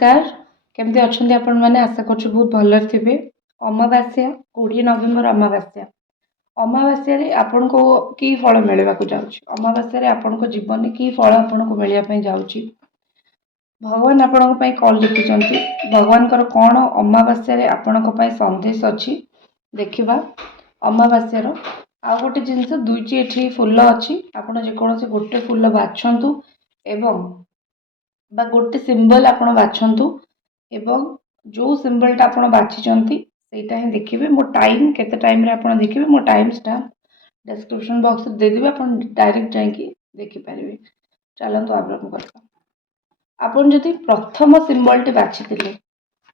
नमस्कार केमती अच्छा आपण मैंने आशा कर बहुत भलर थे। अमावास्या 20 नवेम्बर अमावास्या अमावास्या आपण को कि फल मिलवा जाऊँगी अमावास्या आपण को जीवन की फल आपन को मिलवाई जाऊँगी भगवान आपण कल लिखिं भगवान कौन अमावास्या आपण संदेश अच्छी देखा अमावास्यार आ गोटे जिनस दुईटी एठी फूल अच्छी आपड़ जेकोसी गोटे फूल बाछंतु एवं बा गोटे सिंबल आपण बाछंतु एवं जो सिंबलटा आपण बाछिचंती सेटा ही देखिबे मो टाइम केते टाइम रे आपण देखिबे मो टाइम स्टैम्प डिस्क्रिप्शन बॉक्स रे दे देबे आपण डायरेक्ट जाई देखि पारिबे। चलंतु आरंभ करबा। आपण जदि प्रथम सिंबल टी बाछितिले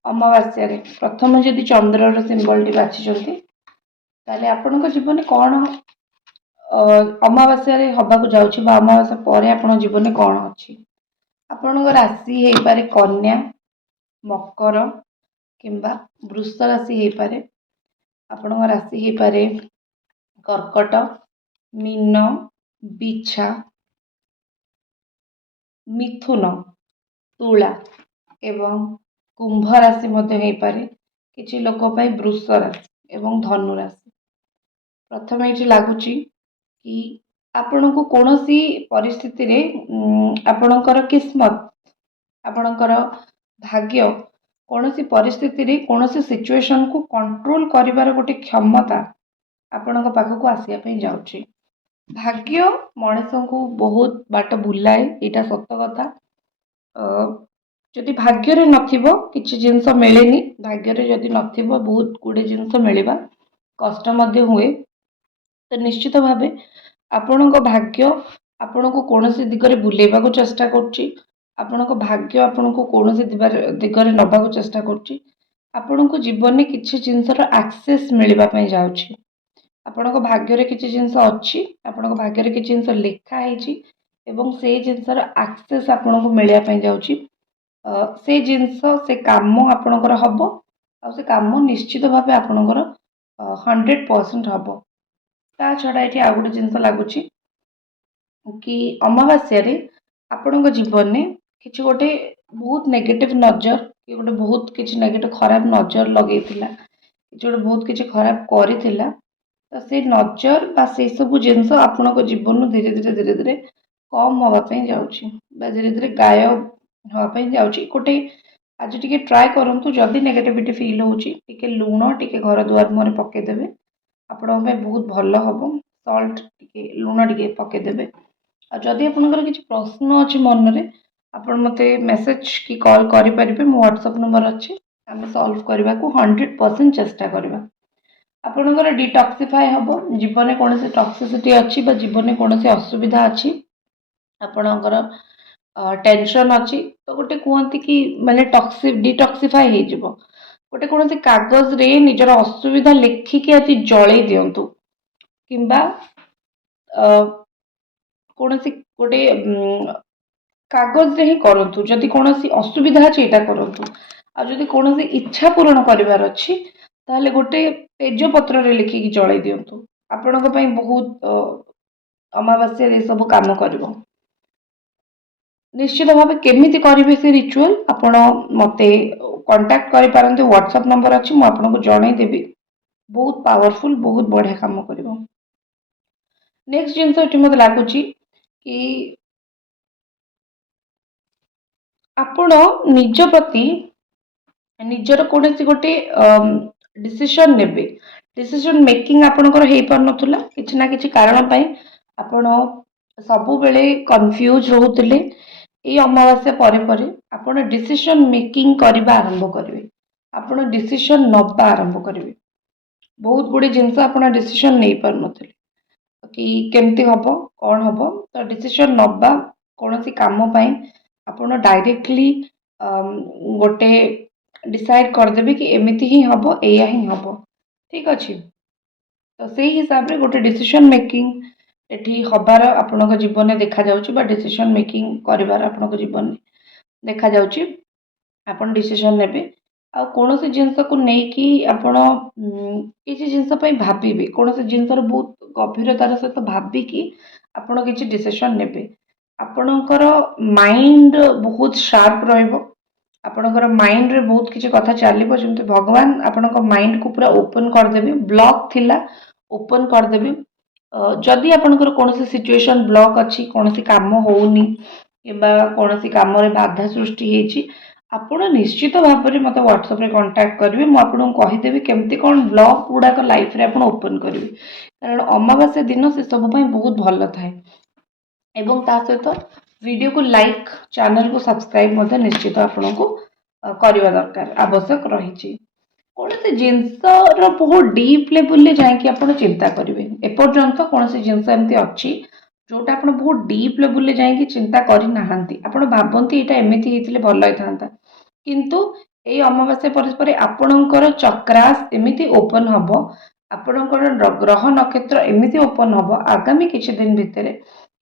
अमावास्या रे प्रथम जदि चंद्र रो सिंबल टी बाछिचंती ताले आपणक जीवन कौन अमावास्या रे हबाकू जाउछि बा अमावास्या परे आपण जीवन कौन अछि आपण राशि हो पारे कन्या मकर किंबा वृष राशि हो पारे आपण राशि हो पारे कर्कट मीन बिछा मिथुन तुला एवं कुंभ राशि मध्य हो पारे किछि लोक पई वृष राशि एवं धनु राशि। प्रथम ये लगुच कि आपण को कौन सी परिस्थिति रे आपणकर किस्मत आपणकर भाग्य कौन सी परिस्थिति रे कौन सी सिचुएशन को कंट्रोल करिवार गोटे क्षमता आपणक पाखक आसिया पे जाउछि। भाग्य मनीष को बहुत बाट बुलाए यहाँ सत कथा जदि भाग्य रे नथिबो किछि जिंस मिलेनी भाग्य रे जदि नथिबो बहुत गुडे जिंस मिलवा कष्ट मध्य हुए तो निश्चित भावे आपणक भाग्य आपण को कौन सी दिगरे बुलेवा चेष्टा करुच्ची आपणक भाग्य आपण को कौन सी दिगरे नबाक चेष्टा करुच्ची आपण को जीवन में किसी जिनसर एक्सेस मिलवाई जाऊँगी आपणक भाग्य रे किसी जिनस अच्छी आपणक भाग्य रे किसी जिनस लिखाई एवं से जिनसर एक्सेस आपण को मिलवाई जाऊँगी से जिनस से काम आपणकर हम आ से काम निश्चित भाव आपणकर 100% हम। ता छड़ा ये आ गोटे जिनस लगुच कि अमावास्या आपण जीवन में किसी गोटे बहुत नेगेटिव नजर कि गोटे बहुत किसी नेगेटिव खराब नजर लगे कि गोटे बहुत किसी खराब करिथिला तो से नजर बा से सब जिनस आपण जीवन धीरे धीरे धीरे धीरे कम होगापी जाऊँगी धीरे धीरे गायब होगापी जाऊँगी। गोटे आज टी ट्राए करूँ जदि नेगेटिविटी फिल होटे लुण टी घर दुआर मुहर पकईदेवे आपण बहुत भल हम सल्ट टी लुण टी पकईदेवे जदि आपंकर किसी प्रश्न अच्छी मन में आपण मते मेसेज की कॉल करें मो व्हाट्सएप नंबर अच्छे आम सॉल्व करने को 100% चेष्टा करवा। आपणकर डिटॉक्सिफाई हम जीवन कौन से टॉक्सिसिटी अच्छी जीवन में कौन से असुविधा अच्छी आपणकर टेंशन अच्छी तो गोटे कहते कि माने डिटॉक्सिफाई हो गोटे कौन से कागज रे निजर असुविधा लिखिकी आदि जलई दिंतु किंबा कौन सी गोटे कागज रे ही करंतु जदि कौन सी असुविधा अच्छे यहाँ करंतु आदि कौन सी इच्छा पूरण करार अच्छी ताहले गोटे तेजपत्र रे लिखिकी जलई दिंतु आपण बहुत अमावास्या ये सब काम कर निश्चित भाव केमिति करेंगे से रिचुअल आपण मते कांटेक्ट करि पारंते व्हाट्सएप नंबर अच्छी मुझे आपको जन देवी बहुत पावरफुल बहुत बढ़िया काम कर। नेक्स्ट जिनस ये मत लगुच कि आपण निज प्रति निजर कौन सी गोटे डिसीजन नेबे डिसीजन मेकिंग आपणकर हो पार नाला कि ना कि कारण आपण सबु बेले कंफ्यूज रोते ये अमावास्या परे आपण डिसीजन मेकिंग करने आरंभ करेंगे आपण डिसीजन नवा आरंभ करेंगे बहुत गुड़े जिनस आप डिसीजन नहीं पार नथिले कि केमती हम कौन हम तो डिसीजन नवा कौन सी काम आपण डायरेक्टली गोटे डिसाइड करदेवे कि एमती ही हम या ही हम ठीक अच्छे तो से हिसाब से गोटे डिसीजन मेकिंग एठी हबार आपण जीवन में देखा जाउची डिसीजन मेकिंग करिवार आपण जीवन में देखा जाउची आपण डिसीजन नेबे आ कौन सी जिनस को लेकिन आपण किसी जिनस भावे कौन सी जिनसर बहुत गभीरतार सहित भाविकी आपण किसी डिसीजन नेबे आपणकर माइंड बहुत शार्प रहिबो आपणकर माइंड रे बहुत किसी कथा चलो जमी भगवान आपण माइंड को पूरा ओपन करदेवी ब्लॉक थिला ओपन करदेवी जदि आपणकर कौन सिचुएशन ब्लॉक अच्छी कौन काम होनी कि कौन काम बाधा सृष्टि होती आपण निश्चित भाव में मत व्हाट्सएप रे कांटेक्ट करेंगे मुझे कहीदेवी केमती कौन ब्लॉक गुड़ाक लाइफ रे आपण ओपन करेंगे कारण अमावास्या दिन से सब बहुत भल थाए एवं ता सहित वीडियो को लाइक चैनल को सब्सक्राइब निश्चित आपन को करवा दरकार आवश्यक रही कौन से जिनसर बहुत डीप लेवल जाकि आप चिंता करेंगे एपर्यंत कौन से जिनस एमती अच्छी जोटा आप बहुत डीप लेवल जाकि चिंता करना आप भावती यहाँ एमती होते भल होता किंतु ये अमावास्या पर आपणकर चक्रास एमती ओपन हम आपणकर ग्रह नक्षत्र एमती ओपन हम आगामी किछि दिन भितर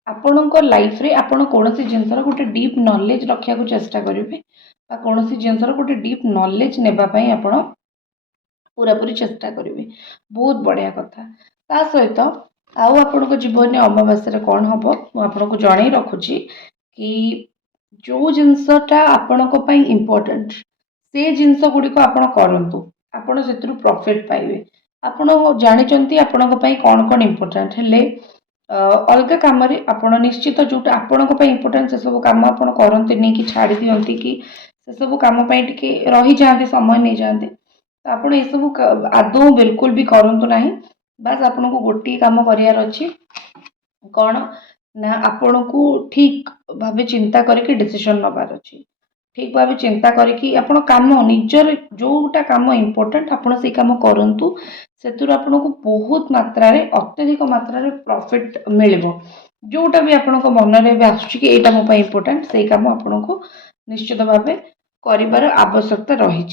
आपणक लाइफ रे आपण कौन सी जिनसर गोटे डीप नॉलेज रखा चेष्टा करेंगे कौन सी जिनसर गोटे डीप नॉलेज नेबाई आपण पूरा पूरी चेष्टा करेंगे बहुत बढ़िया कथा ता सहित आउ आपण जीवन अमावास्या कौन हम मुझे जन रखुची कि जो जिनसटा आपण इम्पोर्टेंट से जिनस गुड़िक आपण करंतु आपण से प्रॉफिट पाइबे आपण जानते आपण कौन कौन इम्पोर्टेंट हेले अलग कम आपण निश्चित जोटा आपण इम्पोर्टेंट से सब कम आप करते नहीं कि छाड़ी दिखती कि से सब कम टे रही जाते समय नहीं जाते तो आप सब आदौ बिल्कुल भी करूँ ना बास आपन को गोटे कम करार अच्छी कौन ना आपण को ठीक भाव चिंता करके डिसीजन नबार अच्छी ठीक भाव चिंता करके आपण कम निजर जोटा कम इम्पोर्टेंट आपण से कम करूँ से आपन को बहुत मात्रा अत्यधिक मात्रा प्रॉफिट मिल जोटा भी आपण मन में आसूँ यहाँ मो इम्पोर्टेंट से कम आपण को निश्चित भाव कर आवश्यकता रही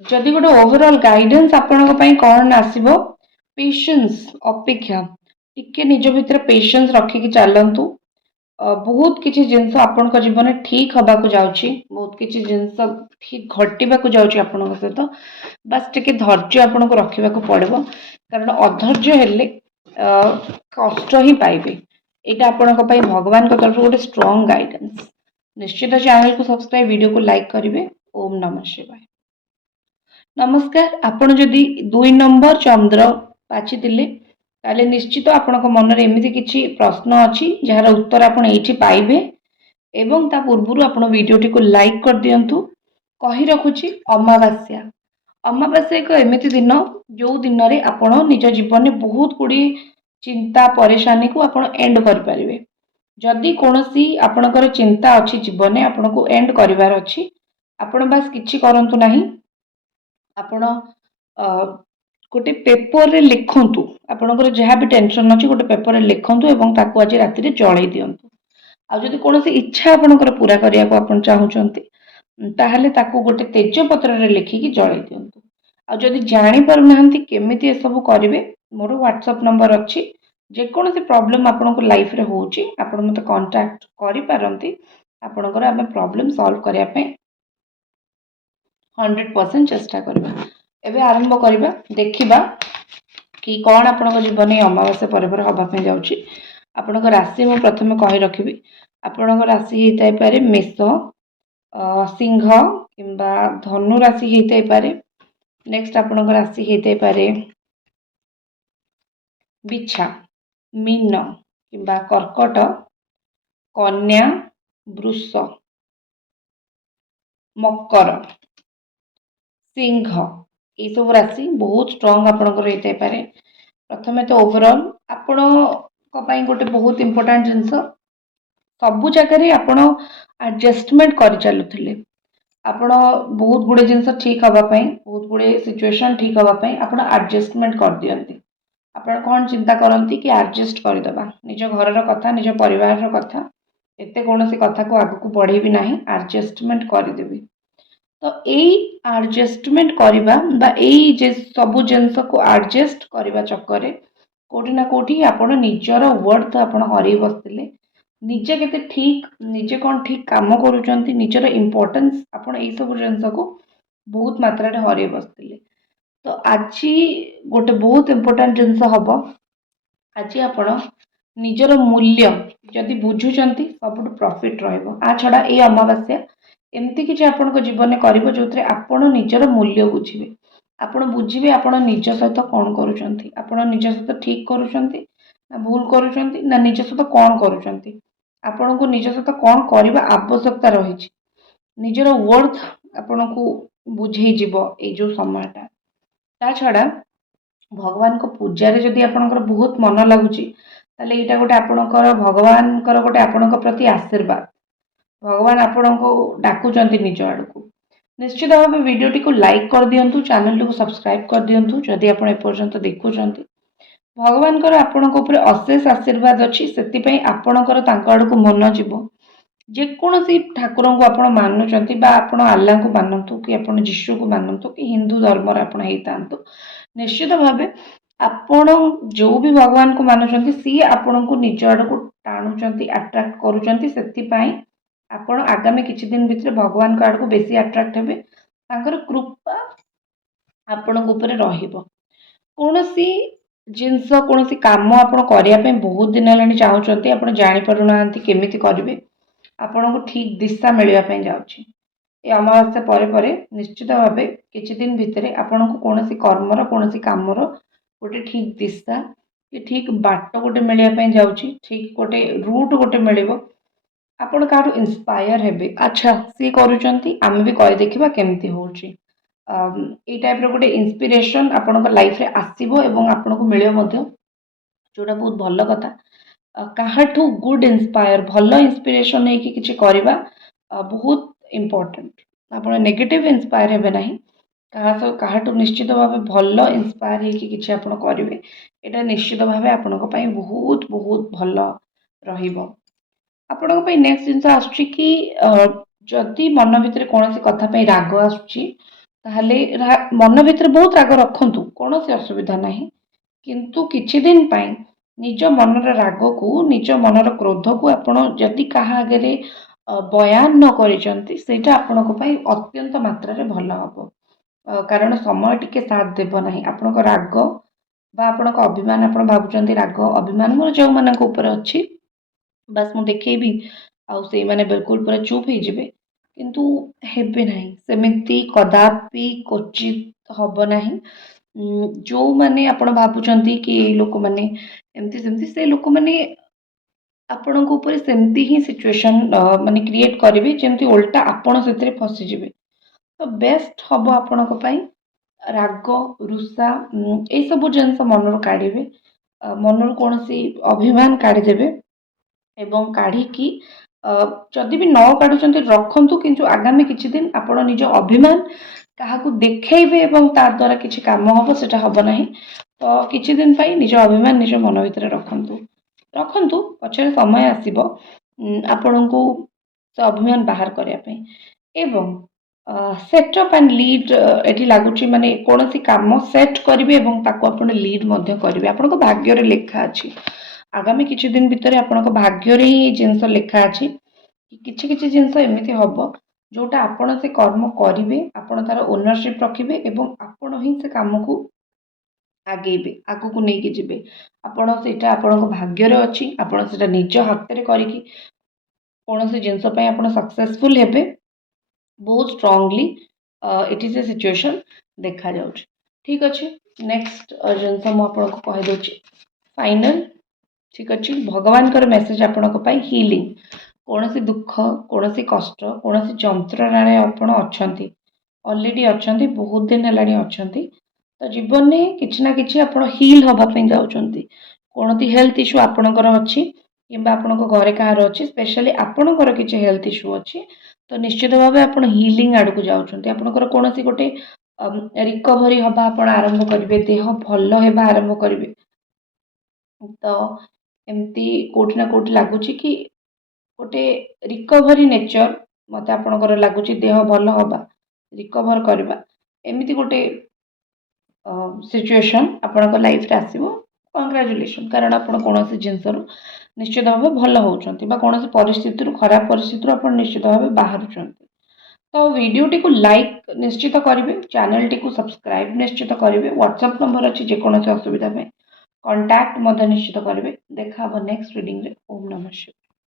जदि गोटे ओवरऑल गाइडेंस आपण कौन आसो पेशेंस अपेक्षा टिके निज भितर पेशेंस रखिकी चलतु बहुत किसी जिनस आपण जीवन ठीक हवा जाऊँगी बहुत किसी जिनस ठीक घटवाक जाऊँगी आपण सहित बास टिके धैर्य आपन को रखा पड़ो कारण अधैर्य हेले कष्ट ही पाइबे यहाँ आपण भगवान तरफ गोटे स्ट्रॉन्ग गाइडेंस निश्चित चैनल को सब्सक्राइब वीडियो को लाइक करेंगे ओम नमः शिवाय नमस्कार आपण जदि 2 नंबर चंद्र बाछि ताले निश्चित आपण मन में एमती किसी प्रश्न अच्छी जार उत्तर आपण ये पाइबे एवं ता पूर्व आपण वीडियोटी को लाइक कर दियंतु कही रखुची अमावास्या अमावास्या एक एमती दिन जो दिन में आपण निज जीवन में बहुत गुड़ी चिंता परेशानी को आपण एंड कर पारिबे जदि कोनोसी आपणकर चिंता अच्छी जीवन में आपण को एंड करिवार अच्छी आपण बास किछि करंतु नाही आपण गोटे पेपर रे लिखंतु आपणकर जहाँ भी टेंशन अच्छी गोटे पेपर रे लिखंतु एवं ताकू आज राति जळै दियंतु आ जदि कोनोसी इच्छा आपणकर पूरा करिया को आपण चाहुचंती ताहले ताकू गोटे तेजपत्र रे लिखिकी जळै दियंतु आ जदि जानि पारु नाहंती केमिति ए सब करिवे मोर व्हाट्सएप नंबर अच्छी जेकोसी प्रॉब्लम आपनको लाइफ रे होची आपण मते कांटेक्ट करि पारंती आपणकर आमे प्रॉब्लम सॉल्व करिया पे 100% चेष्टा करबा एबे आरंभ करबा देखिबा कि कौन आपन जीवन में अमावास्या पर हवा पे जाउची आपन राशि मु प्रथमे कहि रखिबी आपन राशि हेताई पारे मेष सिंह किंबा धनु राशि हेताई पारे नेक्स्ट आपन राशि हेताई पारे बिछा मीन किंबा कर्कट कन्या वृष मकर सिंह ये सब राशि बहुत स्ट्रॉन्ग आपनकर हेताई पारे प्रथमे तो ओवरऑल आपण गोटे बहुत इंपोर्टेंट जिनस सबू जगह आपण एडजस्टमेंट कर चलुथिले आपण बहुत गुड़े जिनस ठीक हवापाई बहुत गुड़े सिचुएशन ठीक हवापाई आपण एडजस्टमेंट कर दियंती आपण कौन चिंता करती कि एडजस्ट करदेबा निज घर कथा निज परिवार कथा एते कौनसी कथा को आगु को बढ़ेबी नाही एडजस्टमेंट करदेबी तो यही एडजस्टमेंट करबा बा एई जे सबु जिनस को एडजस्ट करबा चक्कर कोठी ना कोठी आपण निजर वर्थ आपण हरई बसतिले निजे केते ठीक निजे कौन ठीक काम करूचंती निजर इम्पोर्टेंस आपण एई सब जिनस को बहुत मात्रा रे हरई बसतिले तो आज गोटे बहुत इम्पोर्टेंट जिनस हम आज आपण निजर मूल्य जदि बुझुचंती सबुठ प्रॉफिट रहइबो। आ छड़ा ए अमावास्या एमती कि आपण जीवन में कर जो आपण निजर मूल्य बुझे आपण बुझे आपण निज सहित कौन करुँच आपण निज सहित ठीक करुँच ना भूल करुँच ना निज सहित कौन करुँच आपण को निज सहित कौन करने आवश्यकता रही निजर वर्थ आपण को बुझे ये जो समयटा ता छड़ा भगवान को पूजा जदि आपणकर बहुत मन लगुच यहाँ गोटे आपणकर भगवान गोटे आपण प्रति आशीर्वाद भगवान आपण को डाकुचंती निज आड़ को निश्चित भाव वीडियोटी को लाइक कर दिंतु चैनल टी को सब्सक्राइब कर दिंतु जदि आप एपर्यंत देखुंत भगवान आपण अशेष आशीर्वाद अच्छी से आपणकर आड़ को मन जीव जेकोसी ठाकुर को आप मानुंट आपण आल्ला को मानतु कि आप जीशु को मानतु कि हिंदू धर्म आपता निश्चित भाव आपण जो भी भगवान को मानुंट सी आपण को निज आड़ को टाणुंट अट्राक्ट करुँच आपण आगामी किछि दिन भितर भगवान आड़ को बेसी अट्राक्ट हेबे तांकर कृपा आपण ऊपर रहिबो कोनोसी जिनस कोनोसी काम आपण करिया पे बहुत दिन हेलानी चाहउचंती आपण जानि पारु नांती केमिति करिवे आपण को ठीक दिशा मिलवा पे जाउची ए अमावास्या परे परे निश्चित भावे किछि दिन भितर आपण को कोनोसी कर्मर कोनोसी कामर गोटे ठीक दिशा कि ठीक बाट गोटे मिलवा पे जाउची ठीक गोटे रूट गोटे मिलिबो आपण कारू इंस्पायर हेबे अच्छा सी करूचंती आमे भी कहि देखिबा केमती होउची ए टाइप रो गोटे इंस्पिरेशन आपण लाइफ रे आसीबो एवं आपण को मिलियो मध्य जोटा बहुत भल कथा काहाठू गुड इंस्पायर भल इंस्पिरेशन नहीं कि किछि करबा बहुत इम्पोर्टेंट आपण नेगेटिव इंस्पायर हेबे नाही काहाठू निश्चित भाव भल इंस्पायर है कि किछि आपण करिवे एटा निश्चित भाव आपण को पई बहुत बहुत भल रहिबो आपण नेक्स्ट जिनस आसुची कि जदि मन भितर कौन कथा पे राग आसुची ताहले मन भितर बहुत राग रखंतु कौन से असुविधा नहीं किंतु किछि दिन पाई निज मनर राग को निज मनर क्रोध को आपण जदि कहा आगे बयान न करिसंती सेटा आपण को पई अत्यंत मात्रा रे भल हबो कारण समय टिके साथ देबो नाही आपण को राग बा आपण को अभिमान आपण भाबुचंती राग अभिमान मोर जो मानक ऊपर अछि बस मु देखी आउ से माने बिल्कुल पूरा चुप हो जिवे किंतु हेबे नहीं सेमिति कदापि क्वचित हब नहीं जो माने आपण भाबुचंती कि लोक माने एमती सेमती से लोक माने आपण को ऊपर सेमती ही सिचुएशन माने क्रिएट करेंगे जेमती उल्टा आपण से फसी जिवे तो बेस्ट हम आपण राग रुषा ये सब जिनस मनर काढ़े मनर कौन अभिमान काढ़ीदेवे एवं काढ़ी जदि भी न काढ़ुंट रखु किंतु आगामी किछि दिन आपण निज अभिमान क्या देखैबे एवं तार द्वारा किछि काम हम सेटा हम ना तो किछि दिन पाई निज अभिमान निज मन भितर रखु रखु पछरे समय आसीबो आपण को से अभिमान बाहर करने एवं सेटअप एंड लीड एटी लगुच माने कौन काम सेट करेंगे और लीड करेंगे आपण को भाग्य रे लेखा अच्छी आगामी किछि दिन भितर आपण को भाग्य रे ही जिनस लेखा अच्छी किछि किछि जिनस एमिति हबो जोटा आपण से कर्म करेंगे आपण तार ओनरशिप रखिबे एवं आपण ही से काम को आगेबे आगु को लेके जिबे आपण सेटा आपण को भाग्य रे अछि आपण सेटा निज हाथ रे करिकि कौन से जिनस पय आपण सक्सेसफुल हेबे बहुत strongly it is a situation देखा जाउछ ठीक अच्छे नेक्स्ट जिनस मु आपण को कहि दोछि फाइनल ठीक अच्छे भगवान कर मेसेज आपण को पाई हीलिंग कौन सी दुख कौन सी कष्ट कौन सी जंत्रणा आपण अछंती ऑलरेडी अछंती बहुत दिन हेलानी अछंती तो जीवन में किछि ना किछि आपण हील हबा पे जाउछंती कौन ती हेल्थ इश्यू आपणकर अछि किंबा आपण को घरे कहार अछि स्पेशली आपणकर किछि हेल्थ इश्यू अछि तो निश्चित भाव आप हीलिंग आड़ को जाऊँच आपंकर कौन सी गोटे रिकवरी हवा आप आरंभ करेंगे देह भल होगा आरंभ करेंगे तो एमती कोटि ना कोटि लगुच कि गोटे रिकवरी नेचर मत आपंकर लगुच देह भल हवा रिकवर करवा एमती गोटे सिचुएशन आपण लाइफ रे आसीबो कंग्रेचुलेसन कारण आप कौन जिनसर निश्चित भाव भल होती कौन परिस्थिति खराब परिस्थिति आप निश्चित भाव बाहर तो वीडियोटी को लाइक निश्चित करेंगे चैनल टी को सब्सक्राइब निश्चित करेंगे व्हाट्सएप नंबर अच्छी जेकोसी असुविधा में କଣ୍ଟାକ୍ଟ ମଧ୍ୟ ନିଶ୍ଚିତ କରିବେ। ଦେଖା ହେବ ନେକ୍ସଟ ରିଡ଼ିଂରେ। ଓମ୍ ନମଃ ଶିବାୟ।